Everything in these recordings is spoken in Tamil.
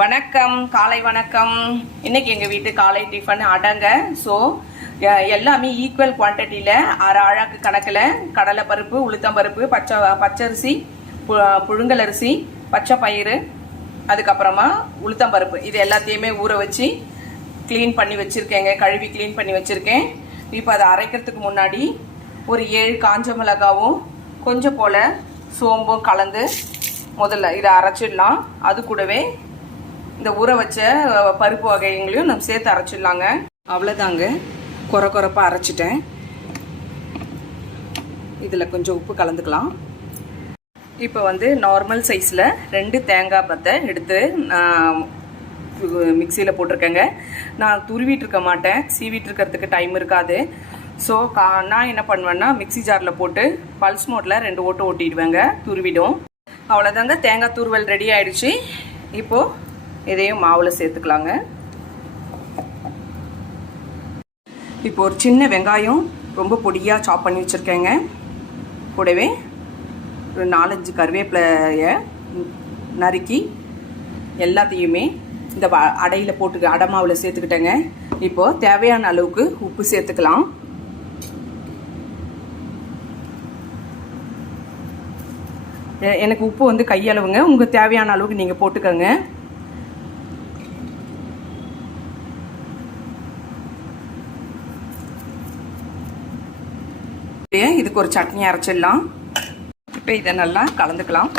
வணக்கம், காலை வணக்கம். இன்னைக்கு எங்கள் வீட்டு காலை டிஃபன் அடங்க. ஸோ எல்லாமே ஈக்குவல் குவான்டிட்டியில் அரை அழகு கணக்கில் கடலைப்பருப்பு, உளுத்தம்பருப்பு, பச்சரிசி, புழுங்கலரிசி, பச்சை பயிறு, அதுக்கப்புறமா உளுத்தம்பருப்பு இது எல்லாத்தையுமே ஊற வச்சு க்ளீன் பண்ணி வச்சுருக்கேங்க. கழுவி க்ளீன் பண்ணி வச்சுருக்கேன். இப்போ அதை அரைக்கிறதுக்கு முன்னாடி ஒரு 7 காஞ்ச மிளகாவும் கொஞ்சம் போல் சோம்பும் கலந்து முதல்ல இதை அரைச்சிடலாம். அது கூடவே இந்த ஊற வச்ச பருப்பு வகைகளையும் நம்ம சேர்த்து அரைச்சிடலாங்க. அவ்வளோதாங்க, கொரப்பாக அரைச்சிட்டேன். இதில் கொஞ்சம் உப்பு கலந்துக்கலாம். இப்போ நார்மல் சைஸில் 2 தேங்காய் பத்தை எடுத்து மிக்சியில் போட்டிருக்கேங்க. நான் துருவிட்டு இருக்க மாட்டேன், சீவிட்டு இருக்கிறதுக்கு டைம் இருக்காது. ஸோ நான் என்ன பண்ணுவேன்னா மிக்சி ஜாரில் போட்டு பல்ஸ் மோட்டில் 2 ஓட்டு ஓட்டிடுவேங்க, துருவிடும். அவ்வளோதாங்க, தேங்காய் துருவல் ரெடி ஆயிடுச்சு. இப்போது இதையும் மாவில் சேர்த்துக்கலாங்க. இப்போ ஒரு சின்ன வெங்காயம் ரொம்ப பொடியாக சாப் பண்ணி வச்சுருக்கேங்க. கூடவே ஒரு 4-5 கருவேப்பிலையை நறுக்கி எல்லாத்தையுமே இந்த அடையில் போட்டு அடை மாவில் சேர்த்துக்கிட்டேங்க. இப்போது தேவையான அளவுக்கு உப்பு சேர்த்துக்கலாம். எனக்கு உப்பு கையளவுங்க, உங்கள் தேவையான அளவுக்கு நீங்கள் போட்டுக்கோங்க. இதுக்கு ஒரு சட்னி அரைச்சிடலாம். இப்போ இதை நல்லா கலந்துக்கலாம்.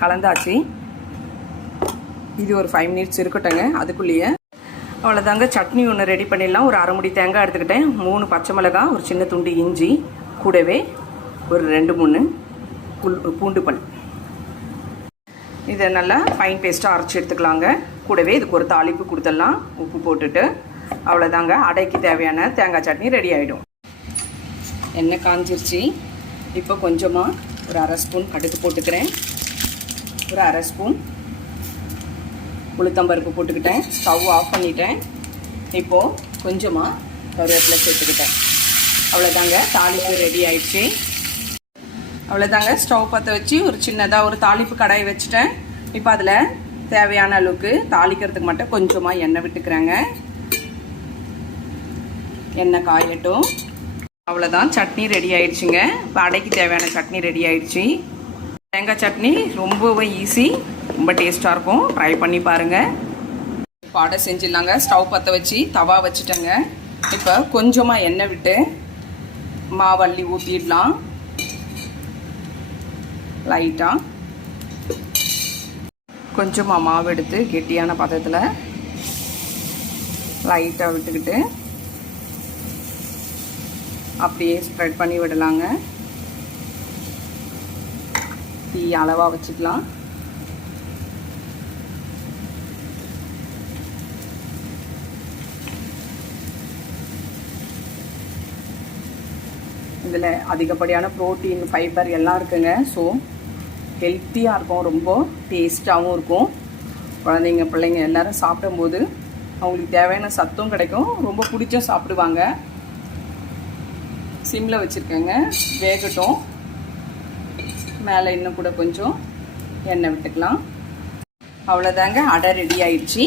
கலந்தாச்சு. இது ஒரு 5 மினிட்ஸ் இருக்கட்டுங்க. அதுக்குள்ளேயே அவ்வளோதாங்க, சட்னி ஒன்று ரெடி பண்ணிடலாம். ஒரு அரை முடி தேங்காய் எடுத்துக்கிட்டேன், 3 பச்சை மிளகாய், ஒரு சின்ன துண்டு இஞ்சி, கூடவே ஒரு 2-3 பூண்டு பல். இதை நல்லா ஃபைன் பேஸ்ட்டாக அரைச்சி எடுத்துக்கலாங்க. கூடவே இதுக்கு ஒரு தாளிப்பு கொடுத்துடலாம், உப்பு போட்டுட்டு. அவ்வளோதாங்க, அடைக்கு தேவையான தேங்காய் சட்னி ரெடி ஆகிடும். எண்ணெய் காஞ்சிருச்சு. இப்போ கொஞ்சமாக ஒரு 1/2 ஸ்பூன் கடுகு போட்டுக்கிறேன். ஒரு 1/2 ஸ்பூன் உளுத்தம்பருப்பு போட்டுக்கிட்டேன். ஸ்டவ் ஆஃப் பண்ணிட்டேன். இப்போது கொஞ்சமாக கருவேப்பிலை சேர்த்துக்கிட்டேன். அவ்வளோதாங்க, தாளிப்பு ரெடி ஆயிடுச்சு. அவ்வளோதாங்க, ஸ்டவ் பற்ற வச்சு ஒரு சின்னதாக ஒரு தாளிப்பு கடாய் வச்சுட்டேன். இப்போ அதில் தேவையான அளவுக்கு தாளிக்கிறதுக்கு மட்டும் கொஞ்சமாக எண்ணெய் விட்டுக்கிறேங்க. எண்ணெய் காயட்டும். அவ்வளோதான், சட்னி ரெடி ஆயிடுச்சுங்க. இப்போ அடைக்கு தேவையான சட்னி ரெடி ஆயிடுச்சு. தேங்காய் சட்னி ரொம்பவே ஈஸி, ரொம்ப டேஸ்ட்டாக இருக்கும். ட்ரை பண்ணி பாருங்கள். இப்போ அடை செஞ்சிடலாங்க. ஸ்டவ் பற்ற வச்சு தவா வச்சுட்டேங்க. இப்போ கொஞ்சமாக எண்ணெய் விட்டு மாவள்ளி ஊற்றிடலாம். லைட்டாக கொஞ்சமாக மாவு எடுத்து கெட்டியான பதத்தில் லைட்டாக விட்டுக்கிட்டு அப்படியே ஸ்ப்ரெட் பண்ணி விடலாங்க. தீ அளவாக வச்சுக்கலாம். இதில் அதிகப்படியான ப்ரோட்டீன், ஃபைபர் எல்லாம் இருக்குங்க. ஸோ ஹெல்த்தியாக இருக்கும், ரொம்ப டேஸ்ட்டாகவும் இருக்கும். குழந்தைங்க பிள்ளைங்க எல்லோரும் சாப்பிடும்போது அவங்களுக்கு தேவையான சத்தும் கிடைக்கும், ரொம்ப பிடிச்சும் சாப்பிடுவாங்க. சிம்மில் வச்சுருக்கேங்க, வேகட்டும். மேலே இன்னும் கூட கொஞ்சம் எண்ணெய் விட்டுக்கலாம். அவ்வளோதாங்க, அடை ரெடி ஆயிடுச்சு.